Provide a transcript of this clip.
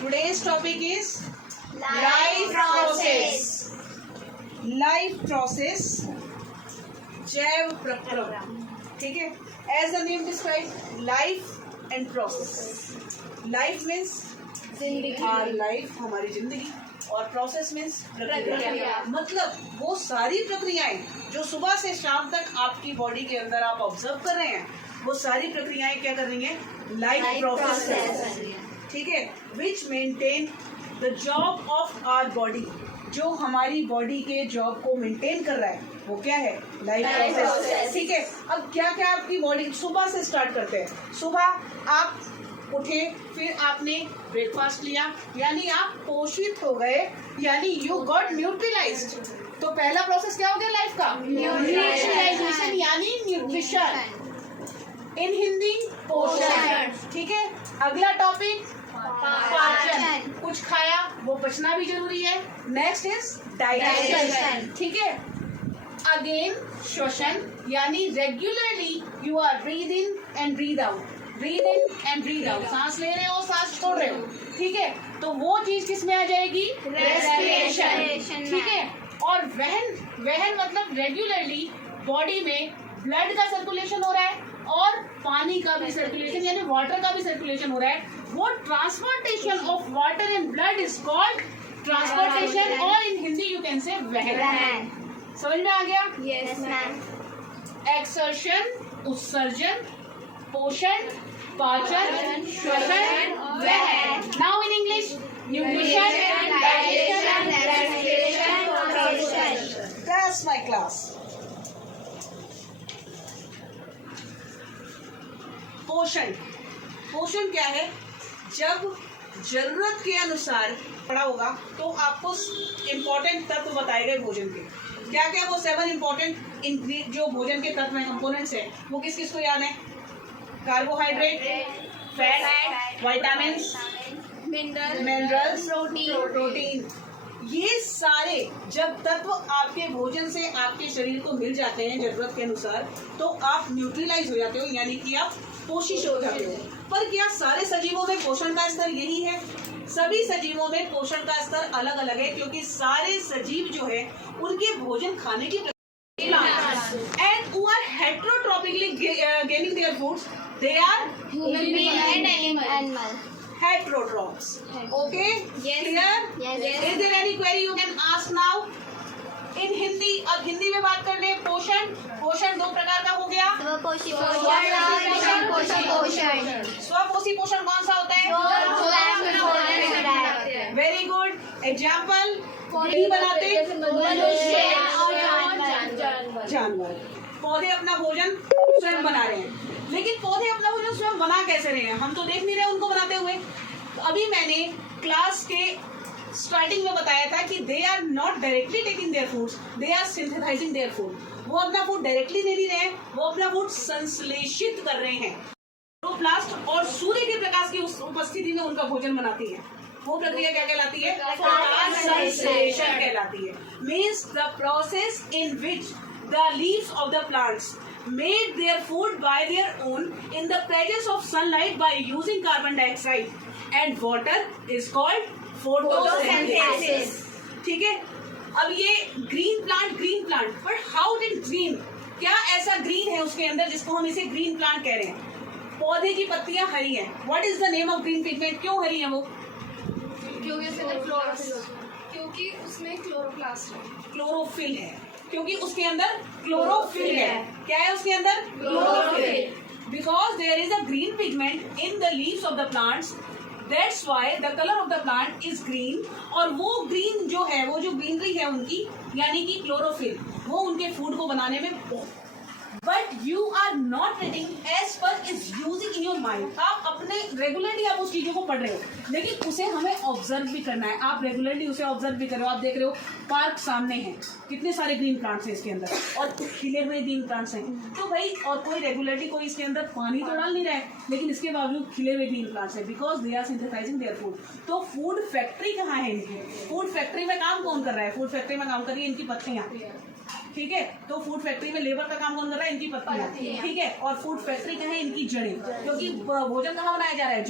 Today's topic is life process. Life process, जैव प्रक्रम. ठीक है. As the name describes, life and process. Life means our life, हमारी जिंदगी, और प्रोसेस मीन्स प्रक्रिया. मतलब वो सारी प्रक्रियाएं जो सुबह से शाम तक आपकी बॉडी के अंदर आप ऑब्जर्व कर रहे हैं, वो सारी प्रक्रियाएं क्या कर रही हैं? Life process. ठीक है. Which maintain the job of our body. जो हमारी बॉडी के जॉब को मेंटेन कर रहा है वो क्या है? Life process. ठीक है. अब क्या क्या आपकी बॉडी सुबह से स्टार्ट करते हैं. सुबह आप उठे, फिर आपने ब्रेकफास्ट लिया, यानी आप पोषित हो गए, यानी यू गॉट न्यूट्रिलाइज्ड. तो पहला प्रोसेस क्या हो गया लाइफ का? न्यूट्रिलाइजेशन, यानी न्यूट्रिशन. इन हिंदी पोषण. ठीक है. अगला टॉपिक पाचन. कुछ खाया, वो पचना भी जरूरी है. Next is digestion. ठीक है. अगेन श्वसन, यानी regularly you are breathe in and breathe out. Breathe in and breathe out. सांस ले रहे हो, सांस छोड़ रहे हो. ठीक है. तो वो चीज किस में आ जाएगी? रेस्पिरेशन. ठीक है. और वहन मतलब रेगुलरली बॉडी में ब्लड का सर्कुलेशन हो रहा है और पानी का भी सर्कुलेशन, यानी वाटर का भी सर्कुलेशन हो रहा है. वो transportation of water and blood is called transportation, और इन हिंदी यू कैन से वहन. समझ में आ गया? Yes ma'am. एक्सर्शन उत्सर्जन, पोषण, पाचन, श्वसन, वहन. Now in English, nutrition, digestion, respiration, पोषण. That's my class. पोषण. पोषण क्या है? जब जरूरत के अनुसार पड़ा होगा तो आपको इम्पोर्टेंट तत्व बताए गए भोजन के. क्या क्या वो 7 इम्पोर्टेंट जो भोजन के तत्व हैं, कंपोनेंट्स हैं, वो किस किस को याद है? Carbohydrate, fat, vitamins, minerals, protein. ये सारे जब तत्व आपके भोजन से आपके शरीर को मिल जाते हैं जरूरत के अनुसार, तो आप न्यूट्रिलाइज हो जाते हो, यानी कि आप पोषित हो जाते हो. पर क्या सारे सजीवों में पोषण का स्तर यही है? सभी सजीवों में पोषण का स्तर अलग अलग है, क्योंकि सारे सजीव जो है उनके भोजन खाने की and who are heterotropically gaining their foods, they are Human being and animal. heterotrophs. Okay? Yes. Clear? Yes. Is there any query you can ask now? In Hindi, अब हिंदी में बात कर ले. पोषण. पोषण 2 प्रकार का हो गया. स्वपोषी पोषण, पोषण. स्वपोषी पोषण कौन सा होता है? Very good. एग्जाम्पल बनाते जानवर. पौधे अपना भोजन स्वयं बना रहे हैं, लेकिन पौधे अपना भोजन स्वयं बना कैसे रहे हैं? हम तो देख नहीं रहे उनको बनाते हुए. अभी मैंने क्लास के स्टार्टिंग में बताया था कि they are not directly taking their foods, they are synthesising their food. वो अपना फूड डायरेक्टली नहीं ले रहे हैं, वो अपना फूड संश्लेषित कर रहे हैं. क्लोरोप्लास्ट और सूर्य के प्रकाश की उपस्थिति में उनका भोजन बनाती है. वो प्रक्रिया क्या कहलाती है? संश्लेषण कहलाती है. Means the process in which the leaves of the plants made their food by their own in the presence of sunlight by using carbon dioxide and water is called photosynthesis. ठीक है. अब ये green plant, but how did green, क्या ऐसा green है उसके अंदर जिसको हम इसे ग्रीन प्लांट कह रहे हैं? पौधे की पत्तियां हरी हैं. What is the name of green pigment? क्यों हरी है वो? क्योंकि उसमें क्लोरोप्लास्ट है. क्लोरोफिल है, क्योंकि उसके अंदर क्लोरोफिल है. क्या है उसके अंदर? Chlorophyll. Because there is a green pigment in the leaves of the plants, that's why the colour of the plant is green. और वो ग्रीन जो है, वो जो ग्रीनरी है उनकी, यानी कि क्लोरोफिल, वो उनके फूड को बनाने में बहुत. But you are not reading as per is using in your mind. आप अपने रेगुलरली आप उस चीजों को पढ़ रहे हो, लेकिन उसे हमें ऑब्जर्व भी करना है. आप रेगुलरली उसे ऑब्जर्व भी कर रहे हो. आप देख रहे हो पार्क सामने है, कितने सारे ग्रीन प्लांट्स हैं इसके अंदर, और खिले हुए ग्रीन प्लांट्स हैं. तो भाई, और कोई रेगुलरली कोई इसके अंदर पानी तो डाल नहीं रहा है, लेकिन इसके बावजूद खिले हुए ग्रीन प्लांट्स है, because they are synthesising their food. तो फूड फैक्ट्री कहाँ है इनकी? फूड फैक्ट्री में काम कौन कर रहा है? फूड फैक्ट्री में काम कर रही है इनकी पत्तियां. ठीक है. तो फूड फैक्ट्री में लेबर का काम कौन कर रहा है? इनकी पत्तियां. ठीक है. और फूड फैक्ट्री का है इनकी जड़ें, क्योंकि भोजन कहाँ बनाया जा रहा है?